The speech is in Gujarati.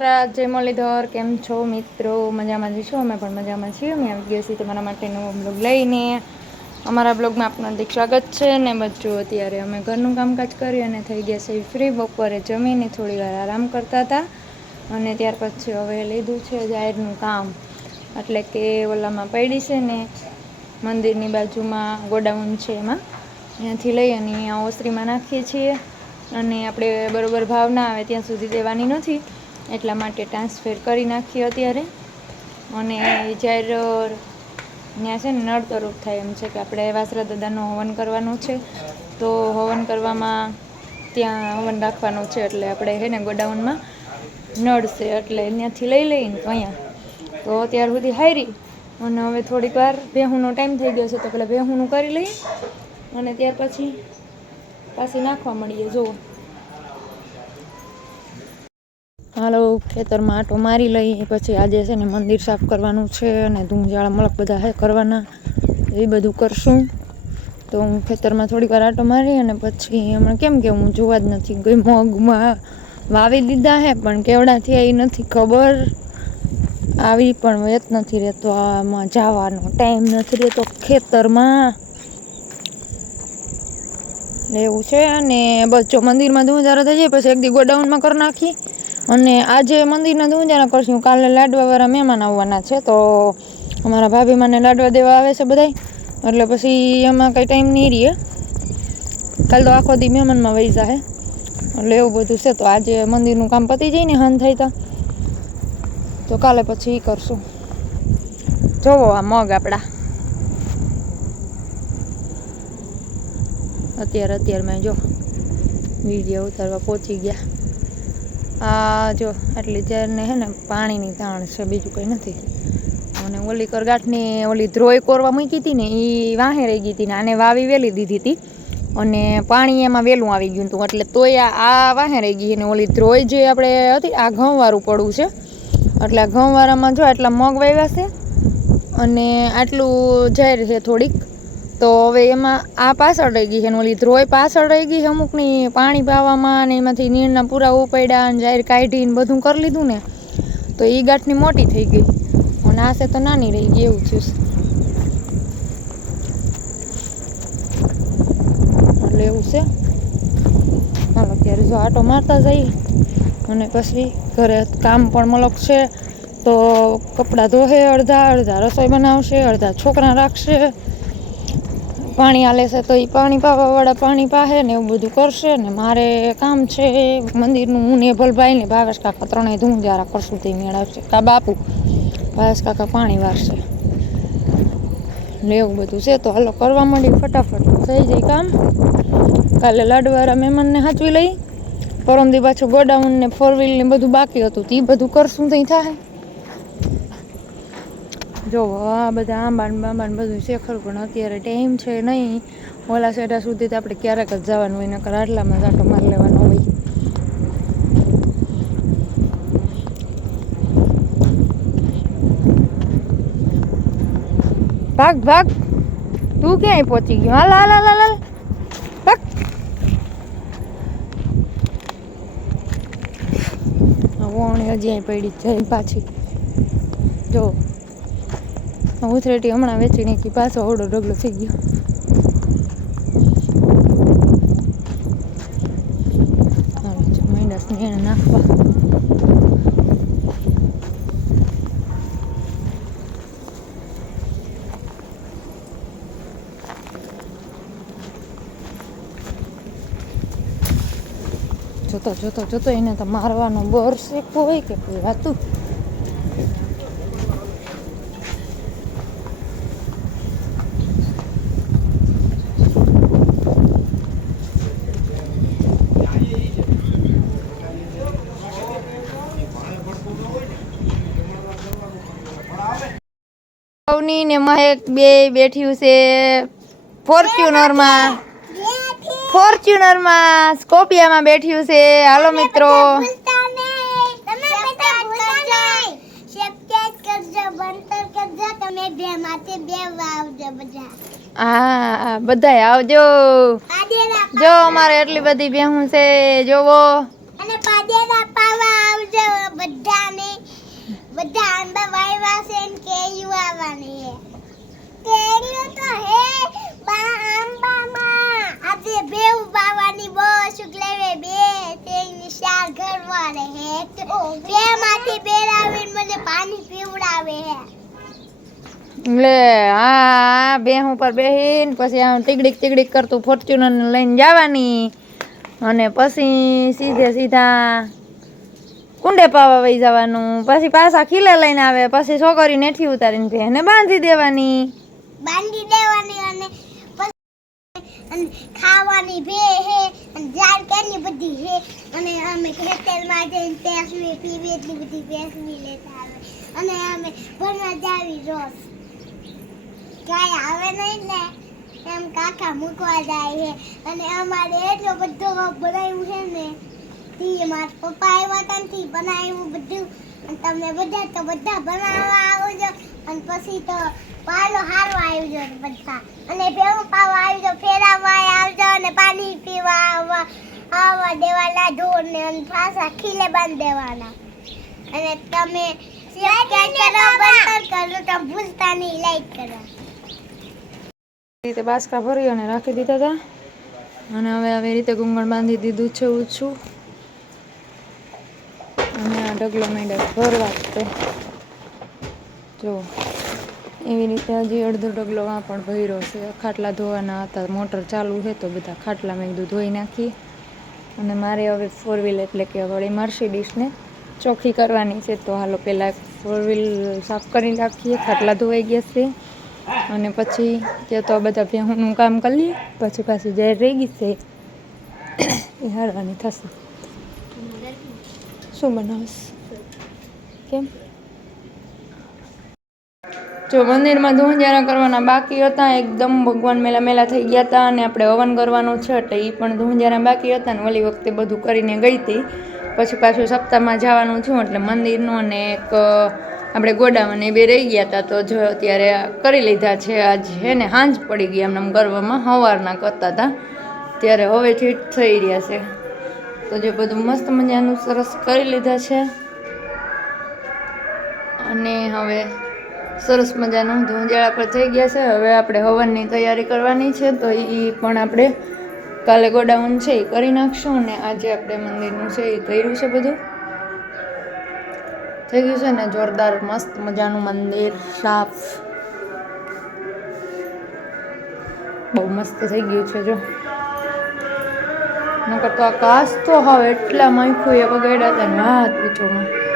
જય મુરલીધર, કેમ છો મિત્રો? મજામાં જ છો? અમે પણ મજામાં છીએ. અમે આવી ગયા છીએ તમારા માટે નવો બ્લોગ લઈને. અમારા બ્લોગમાં આપનું હાર્દિક સ્વાગત છે. ને બચ્ચો અત્યારે અમે ઘરનું કામકાજ કરી અને થઈ ગયા છે ફ્રી. બપોરે જમીને થોડી વાર આરામ કરતા હતા અને ત્યાર પછી હવે લીધું છે જાહેરનું કામ, એટલે કે ઓલામાં પડી છે ને મંદિરની બાજુમાં ગોડાઉન છે, એમાં ત્યાંથી લઈ અને અહીંયા ઓસરીમાં નાખીએ છીએ. અને આપણે બરોબર ભાવ ના આવે ત્યાં સુધી દેવાની નથી, એટલા માટે ટ્રાન્સફર કરી નાખીએ અત્યારે. અને જ્યારે ત્યાં છે ને નળતરોપ થાય એમ છે કે આપણે વાસરા દાદાનું હવન કરવાનું છે, તો હવન કરવામાં ત્યાં હવન રાખવાનું છે, એટલે આપણે છે ને ગોડાઉનમાં નળ છે એટલે ત્યાંથી લઈ લઈને અહીંયા તો અત્યાર સુધી હારી. અને હવે થોડીક વાર ભેહુંનો ટાઈમ થઈ ગયો છે, તો પેલા ભેહુંનું કરી લઈએ અને ત્યાર પછી પાછી નાખવા મળીએ. જુઓ, હાલો ખેતરમાં આંટો મારી લઈ. પછી આજે છે ને મંદિર સાફ કરવાનું છે અને ધૂંજાળા મલક બધા છે કરવાના, એ બધું કરશું. તો હું ખેતરમાં થોડીક વાર આંટો મારી અને પછી હમણાં કેમ કે હું જોવા જ નથી ગઈ. મગમાં વાવી દીધા હે પણ કેવડા થયા એ નથી ખબર. આવી પણ વેત નથી રહેતો, આમાં જવાનો ટાઈમ નથી રહેતો ખેતરમાં, એવું છે. અને બસ જો મંદિરમાં ધુંજારો થઈ જાય પછી એક દી ગોડાઉનમાં કરી નાખી. અને આજે મંદિરના ધુંજારા કરશું, કાલે લાડવાવાળા મહેમાન આવવાના છે, તો અમારા ભાભી મને લાડવા દેવા આવે છે બધાય, એટલે પછી એમાં કંઈ ટાઈમ નહીં રહે. કાલે તો આખો દી મહેમાનમાં વહી જાહે, એટલે એવું બધું છે. તો આજે મંદિરનું કામ પતી જાય ને હાન થાય તો કાલે પછી એ કરશું. જોવો આ મગ આપણા અત્યારમાં જો વિડીયો ઉતારવા પહોંચી ગયા. આ જો આટલી જારને હે ને પાણીની તાણ છે, બીજું કંઈ નથી. અને ઓલી કરગાંઠની ઓલી ધ્રોય કોરવા મૂકી હતી ને એ વાહે રહી ગઈ હતી ને આને વાવી વેલી દીધી હતી અને પાણી એમાં વહેલું આવી ગયું હતું, એટલે તોય આ વાહે રહી ગઈ. અને ઓલી ધ્રોય જે આપણે હતી આ ઘઉંવાળું પડવું છે, એટલે આ ઘઉંવાળામાં જો આટલા મગ વાવ્યા છે અને આટલું જાહેર છે થોડીક, તો હવે એમાં આ પાછળ રહી ગઈ છે અને ઓલી ધ્રોય પાછળ રહી ગઈ છે અમુકની પાણી પાવામાં, અને એમાંથી નીરના પૂરા ઉપાડ્યા અને જાહેર કાઢીને બધું કરી લીધું ને, તો એ ગાંઠની મોટી થઈ ગઈ અને આ છે તો નાની રહી ગઈ. એવું થયું એટલે એવું છે. હાલો અત્યારે જો આટો મારતા જઈએ અને પછી ઘરે કામ પણ મલક છે, તો કપડાં ધોશે અડધા રસોઈ બનાવશે, અડધા છોકરા રાખશે. પાણી આલે છે તો એ પાણી પાવાવાળા પાણી પાહે ને એવું બધું કરશે. ને મારે કામ છે મંદિરનું. હું ને ભલભાઈ ને ભાવેશ કાકા ત્રણેય ધુંજારા કરશું, તે મેળવશે કા બાપુ ભાવેશ કાકા પાણી વારશે, એવું બધું છે. તો હાલો કરવા માંડી ફટાફટ, થઈ જાય કામ. કાલે લાડવાળા મહેમાનને સાચવી લઈ, પરમદી પાછું ગોડાઉન ને 4 વ્હીલ ને બધું બાકી હતું, તે બધું કરશું તો થાય. જો આ બધા આંબાન બધું છે ખરું, પણ અત્યારે ટાઈમ છે નહીં. ઓલા સેટા સુધી તો આપણે ક્યારેક જ જવાનું હોય, નકર આટલામાં આંટો મારી લેવાનો હોય. ભાગ ભાગ, તું ક્યાંય પહોંચી ગયો? હાલ હાલ હાલ હાલ ભાગ. વોણી હજી અહીં પડી જાય પાછી. જો ઉથરેટી હમણાં વેચી નાખી, પાછો ઓડો ડગલો થઈ ગયો. મહિનાસને એને નાખવા જોતો એને તો મારવાનો બર શેકો હોય કે કોઈ વાતું. અવની ને મહેક બે બેઠ્યું છે ફોર્ચ્યુનરમાં સ્કોપિયામાં બેઠ્યું છે. હાલો મિત્રો, હા બધાય આવજો. જો અમારે એટલી બધી ભેહું છે જોવો, બધા આંબા વાવ્યા છે ને કેરીઓ આવવાની છે કેરીઓ તો હે બા આંબામાં આજે બેવ વાવવાની બહુ સુખ લેવે બે તેની ચાર ઘરવાળે હે બે માંથી બેરાવીને મને પાણી પીવડાવે હે લે હા બેહ ઉપર બેહીને પછી આમ ટીકડીક કરતું ફોર્ચ્યુનર લઈને જવાની અને પછી સીધા કુંડે પાવા વહી જવાનું પછી પાછા ખીલે લઈને આવે પછી છોકરી નેઠી ઉતારીને ભેને બાંધી દેવાની અને ખાવાની ભે હે અને જાર કેની બધી હે અને અમે ખેતરમાં જઈને પેસવી પીવી એટલી બધી પેસવી લેતા આવે અને અમે ભણવા જાવી રોજ કાંઈ આવે નહીં ને એમ કાકા મૂકવા જાય છે અને અમારે એટલો બધો બનાવ્યું છે ને તી મારા પપ્પા આવ્યા હતા ને બનાવ્યું બધું અને તમને બધા બનાવવા આવજો અને પછી તો પાલો હારો આવજો બધા અને ભેગું પાવા આવજો ફેરાવા આવજો અને પાણી પીવા આવવા દેવાના ઢોરને અને પાછા ખીલે બાંધી દેવાના અને તમે સબસ્ક્રાઇબ કરો તો ભૂલતા નહીં લાઈક કરો રીતે બાસકા ભરી અને રાખી દીધા હતા અને હવે આવી રીતે ગુંગળ બાંધી દીધું છે ઊંચું અને આ ઢગલો મેળે ભરવા તે જો એવી રીતે હજી અડધો ઢગલો આ પણ ભર્યો છે ખાટલા ધોવાના હતા મોટર ચાલુ છે તો બધા ખાટલા મેં કીધું ધોઈ નાખીએ અને મારે હવે 4 વ્હીલ એટલે કે વળી મર્સિડીઝને ચોખ્ખી કરવાની છે તો હાલો પહેલાં 4 વ્હીલ સાફ કરી નાખીએ ખાટલા ધોવાઈ ગયા છે અને પછી ત્યાં તો બધા ભેહુંનું કામ કરી લઈએ પછી પાછી જ્યારે રહી ગઈ છે એ હારવાની થશે શું બનાવીશ કેમ જો મંદિરમાં ધૂંજારા કરવાના બાકી હતા એકદમ ભગવાન મેલા થઈ ગયા હતા અને આપણે હવન કરવાનું છે એટલે એ પણ ધૂંજારા બાકી હતા ને ઓલી વખતે બધું કરીને ગઈ હતી પછી પાછું સપ્તાહમાં જવાનું છું એટલે મંદિરનું અને એક આપણે ગોડામાં એ બે રહી ગયા હતા તો જો અત્યારે કરી લીધા છે આજ છે ને સાંજ પડી ગઈ એમને કરવામાં સવારના કરતા હતા ત્યારે હવે ઠીક થઈ રહ્યા છે તો જે બધું મસ્ત મજાનું સરસ કરી લીધા છે અને હવે સરસ મજાનું ધૂંજાળા પર થઈ ગયા છે હવે આપણે હવનની તૈયારી કરવાની છે તો એ પણ આપણે કાલે ગોડાઉન છે એ કરી નાખશું અને આજે આપણે મંદિરનું છે એ કર્યું છે બધું થઈ ગયું છે ને જોરદાર મસ્ત મજાનું મંદિર સાફ બહુ મસ્ત થઈ ગયું છે જો નકર તો આકાશ તો હવે એટલા માયખું એ બગાડ્યા હતા ને વાત પૂછોમાં